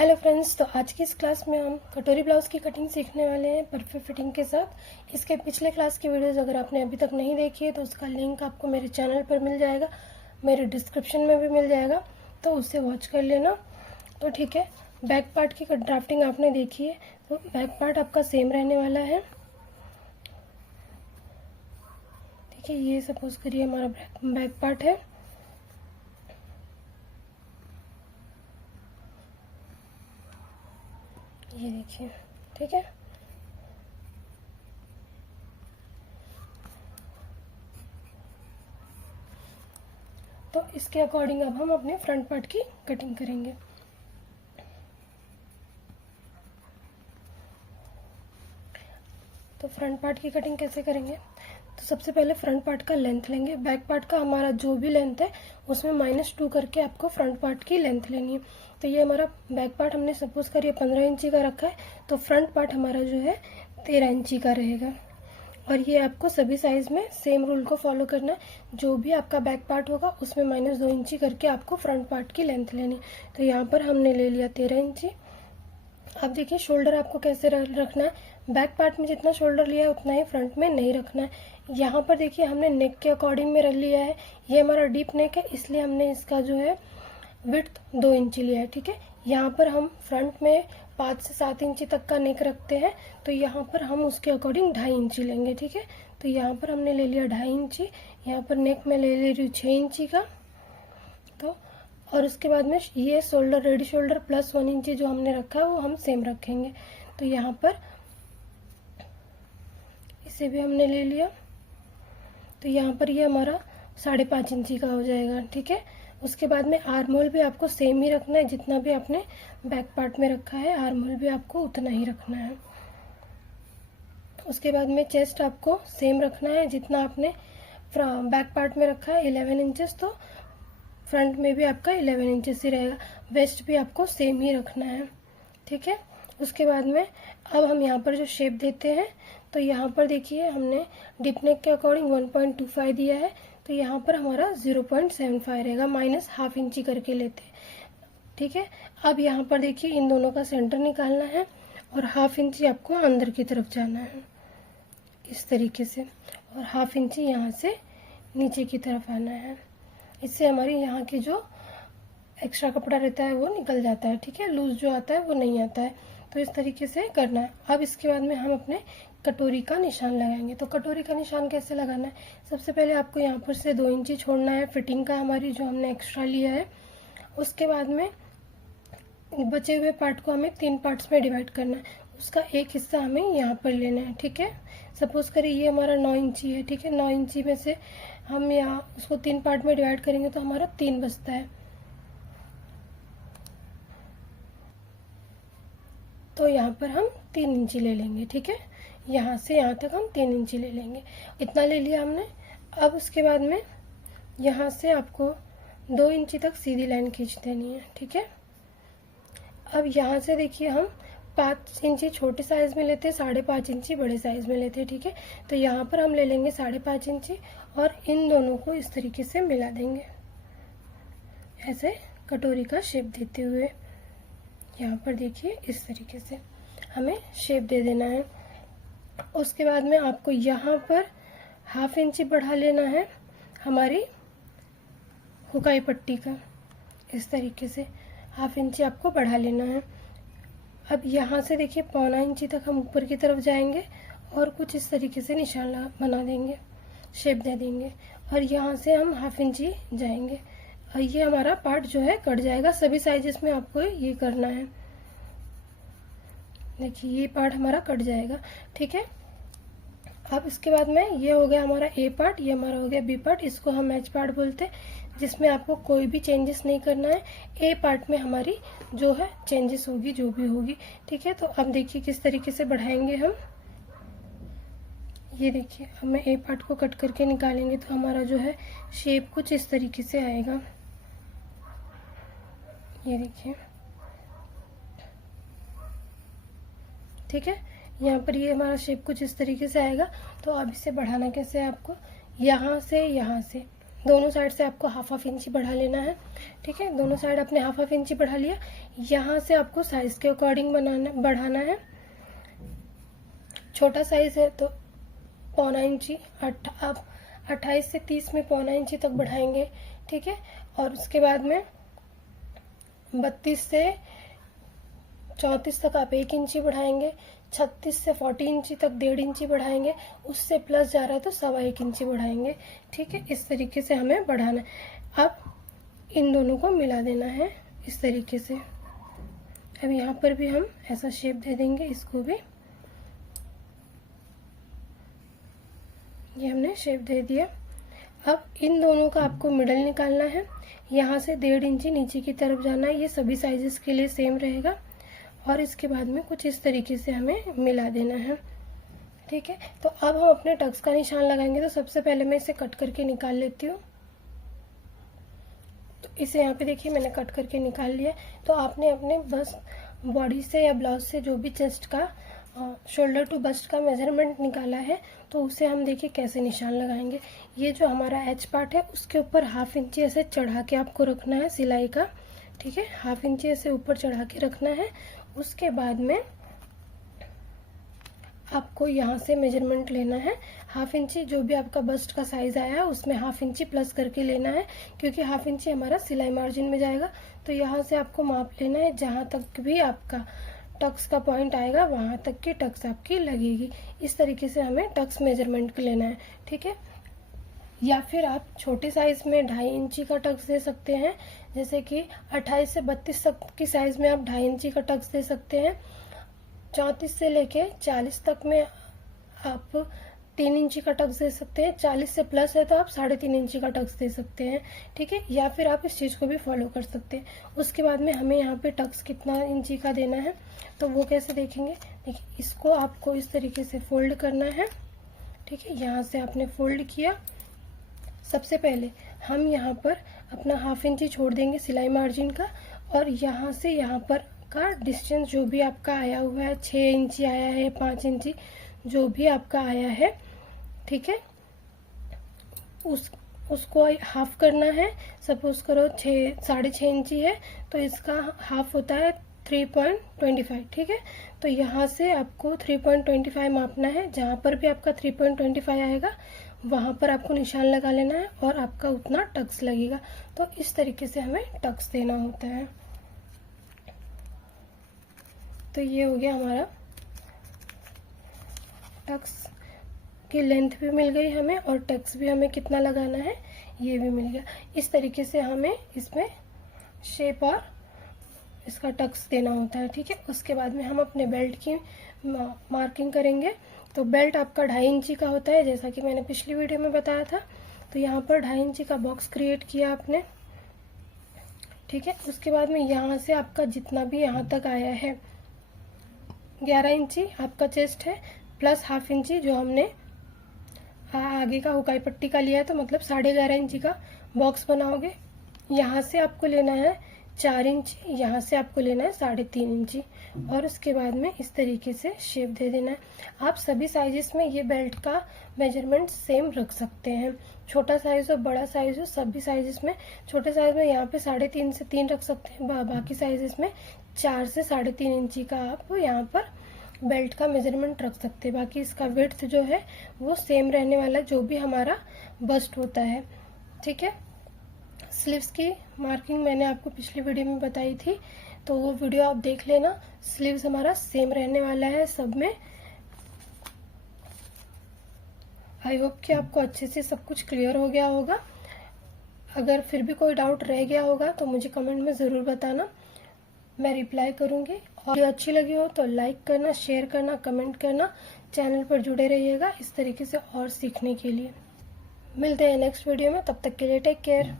Hello friends, तो आज की इस क्लास में हम कटोरी ब्लाउज़ की कटिंग सीखने वाले हैं परफेक्ट फिटिंग के साथ। इसके पिछले क्लास की वीडियोस अगर आपने अभी तक नहीं देखी है तो उसका लिंक आपको मेरे चैनल पर मिल जाएगा, मेरे डिस्क्रिप्शन में भी मिल जाएगा, तो उससे वॉच कर लेना। तो ठीक है, बैक पार्ट की ड्राफ्टिंग आपने देखी है, तो बैक पार्ट आपका सेम रहने वाला है। ठीक है, ये सपोज करिए हमारा बैक पार्ट है। ये देखिए, ठीक है। तो इसके अकॉर्डिंग अब हम अपने फ्रंट पार्ट की कटिंग करेंगे। तो फ्रंट पार्ट की कटिंग कैसे करेंगे? तो सबसे पहले फ्रंट पार्ट का लेंथ लेंगे। बैक पार्ट का हमारा जो भी लेंथ है उसमें -2 करके आपको फ्रंट पार्ट की लेंथ लेनी है। तो ये हमारा बैक पार्ट हमने सपोज करिए 15 इंची का रखा है, तो फ्रंट पार्ट हमारा जो है 13 इंची का रहेगा। और ये आपको सभी साइज में सेम रूल को फॉलो करना है। जो भी आपका बैक पार्ट होगा उसमें -2 इंची करके आपको फ्रंट पार्ट की लेंथ लेनी। तो यहाँ पर हमने ले लिया 13 इंची। अब देखिए शोल्डर आपको कैसे रखना है। बैक पार्ट में जितना शोल्डर लिया है उतना ही फ्रंट में नहीं रखना है। यहाँ पर देखिए हमने नेक के अकॉर्डिंग में रख लिया है। ये हमारा डीप नेक है, इसलिए हमने इसका जो है विड्थ 2 इंची लिया है। ठीक है, यहाँ पर हम फ्रंट में 5 से 7 इंची तक का नेक रखते हैं, तो यहाँ पर हम उसके अकॉर्डिंग 2.5 इंची लेंगे। ठीक है, तो यहाँ पर हमने ले लिया 2.5 इंची। यहाँ पर नेक में ले रही हूँ 6 इंची का। तो और उसके बाद में ये शोल्डर, रेडी शोल्डर प्लस 1 इंची जो हमने रखा है वो हम सेम रखेंगे। तो यहाँ पर इसे भी हमने ले लिया, तो यहाँ पर ये हमारा 5.5 इंची का हो जाएगा। ठीक है, उसके बाद में आर्म होल भी आपको सेम ही रखना है, जितना भी आपने बैक पार्ट में रखा है आर्म होल भी आपको उतना ही रखना है। उसके बाद में चेस्ट आपको सेम रखना है, जितना आपने बैक पार्ट में रखा है 11 इंचेस, तो फ्रंट में भी आपका 11 इंचेस ही रहेगा। वेस्ट भी आपको सेम ही रखना है। ठीक है, उसके बाद में अब हम यहाँ पर जो शेप देते हैं, तो यहाँ पर देखिए हमने डिप नेक के अकॉर्डिंग 1.25 दिया है, तो यहाँ पर हमारा 0.75 रहेगा, -1/2 इंची करके लेते हैं। ठीक है, अब यहाँ पर देखिए इन दोनों का सेंटर निकालना है और 1/2 इंची आपको अंदर की तरफ जाना है इस तरीके से, और 1/2 इंची यहाँ से नीचे की तरफ आना है। इससे हमारी यहाँ की जो एक्स्ट्रा कपड़ा रहता है वो निकल जाता है। ठीक है, लूज जो आता है वो नहीं आता है। तो इस तरीके से करना है। अब इसके बाद में हम अपने कटोरी का निशान लगाएंगे। तो कटोरी का निशान कैसे लगाना है? सबसे पहले आपको यहाँ पर से 2 इंची छोड़ना है फिटिंग का, हमारी जो हमने एक्स्ट्रा लिया है। उसके बाद में बचे हुए पार्ट को हमें 3 पार्ट्स में डिवाइड करना है। उसका एक हिस्सा हमें यहाँ पर लेना है। ठीक है, सपोज करिए ये हमारा 9 इंची है। ठीक है, 9 इंची में से हम यहाँ उसको 3 पार्ट में डिवाइड करेंगे तो हमारा 3 बचता है। तो यहाँ पर हम 3 इंची ले लेंगे। ठीक है, यहाँ से यहाँ तक हम 3 इंची ले लेंगे। इतना ले लिया हमने। अब उसके बाद में यहाँ से आपको 2 इंची तक सीधी लाइन खींच देनी है। ठीक है, अब यहाँ से देखिए हम 5 इंची छोटे साइज में लेते हैं, 5.5 इंची बड़े साइज में लेते हैं। ठीक है, तो यहाँ पर हम ले लेंगे 5.5 इंची और इन दोनों को इस तरीके से मिला देंगे, ऐसे कटोरी का शेप देते हुए। यहाँ पर देखिए इस तरीके से हमें शेप दे देना है। उसके बाद में आपको यहाँ पर 1/2 इंची बढ़ा लेना है हमारी हुकाई पट्टी का, इस तरीके से 1/2 इंची आपको बढ़ा लेना है। अब यहाँ से देखिए 1.25 इंची तक हम ऊपर की तरफ जाएंगे और कुछ इस तरीके से निशान बना देंगे, शेप दे देंगे, और यहाँ से हम 1/2 इंची जाएंगे और ये हमारा पार्ट जो है कट जाएगा। सभी साइजेस में आपको ये करना है। देखिए ये पार्ट हमारा कट जाएगा। ठीक है, अब इसके बाद में ये हो गया हमारा ए पार्ट, ये हमारा हो गया बी पार्ट। इसको हम मैच पार्ट बोलते हैं, जिसमें आपको कोई भी चेंजेस नहीं करना है। ए पार्ट में हमारी जो है चेंजेस होगी, जो भी होगी। ठीक है, तो अब देखिए किस तरीके से बढ़ाएंगे हम। ये देखिए हमें ए पार्ट को कट करके निकालेंगे तो हमारा जो है शेप कुछ इस तरीके से आएगा। ये देखिए, ठीक है, यहाँ पर ये हमारा शेप कुछ इस तरीके से आएगा। तो अब इसे बढ़ाना कैसे है आपको, यहाँ से दोनों साइड से आपको हाफ हाफ इंची बढ़ा लेना है। ठीक है, दोनों साइड आपने हाफ हाफ इंची बढ़ा लिया। यहाँ से आपको साइज के अकॉर्डिंग बढ़ाना है। छोटा साइज है तो 1.25 इंची, आप 28 से 30 में 1.25 इंची तक बढ़ाएंगे। ठीक है, और उसके बाद में 32 से 34 तक आप 1 इंची बढ़ाएंगे। 36 से 40 इंची तक 1.5 इंची बढ़ाएंगे। उससे प्लस जा रहा है तो 1.25 इंची बढ़ाएंगे। ठीक है, इस तरीके से हमें बढ़ाना है। अब इन दोनों को मिला देना है इस तरीके से। अब यहाँ पर भी हम ऐसा शेप दे देंगे, इसको भी ये हमने शेप दे दिया। अब इन दोनों का आपको मिडल निकालना है। यहाँ से 1.5 इंची नीचे की तरफ जाना है। ये सभी साइजेस के लिए सेम रहेगा। और इसके बाद में कुछ इस तरीके से हमें मिला देना है। ठीक है, तो अब हम अपने टक्स का निशान लगाएंगे। तो सबसे पहले मैं इसे कट करके निकाल लेती हूँ। तो इसे यहाँ पे देखिए मैंने कट करके निकाल लिया। तो आपने अपने बस बॉडी से या ब्लाउज से जो भी चेस्ट का शोल्डर टू बस्ट का मेजरमेंट निकाला है, तो उसे हम देखिए कैसे निशान लगाएंगे। ये जो हमारा एच पार्ट है उसके ऊपर हाफ इंची ऐसे चढ़ा के आपको रखना है सिलाई का। ठीक है, हाफ इंची ऐसे ऊपर चढ़ा के रखना है। उसके बाद में आपको यहाँ से मेजरमेंट लेना है। हाफ इंची जो भी आपका बस्ट का साइज आया है उसमें हाफ इंची प्लस करके लेना है, क्योंकि हाफ इंची हमारा सिलाई मार्जिन में जाएगा। तो यहाँ से आपको माप लेना है, जहाँ तक भी आपका टक्स का पॉइंट आएगा वहाँ तक की टक्स आपकी लगेगी। इस तरीके से हमें टक्स मेजरमेंट लेना है। ठीक है, या फिर आप छोटे साइज में 2.5 इंची का टक्स दे सकते हैं। जैसे कि 28 से 32 तक की साइज में आप 2.5 इंची का टक्स दे सकते हैं। 34 से लेके 40 तक में आप 3 इंची का टक्स दे सकते हैं। 40 से प्लस है तो आप 3.5 इंची का टक्स दे सकते हैं। ठीक है, या फिर आप इस चीज़ को भी फॉलो कर सकते हैं। उसके बाद में हमें यहाँ पे टक्स कितना इंची का देना है तो वो कैसे देखेंगे। देखिए, इसको आपको इस तरीके से फोल्ड करना है। ठीक है, यहाँ से आपने फोल्ड किया। सबसे पहले हम यहाँ पर अपना हाफ इंची छोड़ देंगे सिलाई मार्जिन का, और यहाँ से यहाँ पर का डिस्टेंस जो भी आपका आया हुआ है, 6 इंची आया है, 5 इंची जो भी आपका आया है, ठीक है, उसको हाफ करना है। सपोज करो 6.5 इंची है तो इसका हाफ होता है 3.25। ठीक है, तो यहाँ से आपको 3.25 मापना है। जहाँ पर भी आपका 3.25 आएगा वहाँ पर आपको निशान लगा लेना है और आपका उतना टक्स लगेगा। तो इस तरीके से हमें टक्स देना होता है। तो ये हो गया हमारा टक्स की लेंथ भी मिल गई हमें, और टक्स भी हमें कितना लगाना है ये भी मिल गया। इस तरीके से हमें इसमें शेप और इसका टक्स देना होता है। ठीक है, उसके बाद में हम अपने बेल्ट की मार्किंग करेंगे। तो बेल्ट आपका 2.5 इंची का होता है, जैसा कि मैंने पिछली वीडियो में बताया था। तो यहाँ पर 2.5 इंची का बॉक्स क्रिएट किया आपने। ठीक है, उसके बाद में यहाँ से आपका जितना भी यहाँ तक आया है 11 इंची आपका चेस्ट है, प्लस हाफ इंची जो हमने आगे का हुकाई पट्टी का लिया है, तो मतलब 11.5 इंची का बॉक्स बनाओगे। यहाँ से आपको लेना है 4 इंची, यहाँ से आपको लेना है 3.5 इंची, और उसके बाद में इस तरीके से शेप दे देना है। आप सभी साइजेस में ये बेल्ट का मेजरमेंट सेम रख सकते हैं, छोटा साइज हो बड़ा साइज हो, सभी साइजेस में। छोटे साइज में यहाँ पे 3.5 से 3 रख सकते हैं, बाकी साइजेस में 4 से 3.5 इंची का आप यहाँ पर बेल्ट का मेजरमेंट रख सकते हैं। बाकी इसका विड्थ जो है वो सेम रहने वाला जो भी हमारा बस्ट होता है। ठीक है, स्लीव्स की मार्किंग मैंने आपको पिछली वीडियो में बताई थी, तो वो वीडियो आप देख लेना। स्लीव्स हमारा सेम रहने वाला है सब में। आई होप कि आपको अच्छे से सब कुछ क्लियर हो गया होगा। अगर फिर भी कोई डाउट रह गया होगा तो मुझे कमेंट में ज़रूर बताना, मैं रिप्लाई करूंगी। और वीडियो अच्छी लगी हो तो लाइक करना, शेयर करना, कमेंट करना। चैनल पर जुड़े रहिएगा इस तरीके से और सीखने के लिए। मिलते हैं नेक्स्ट वीडियो में, तब तक के लिए टेक केयर।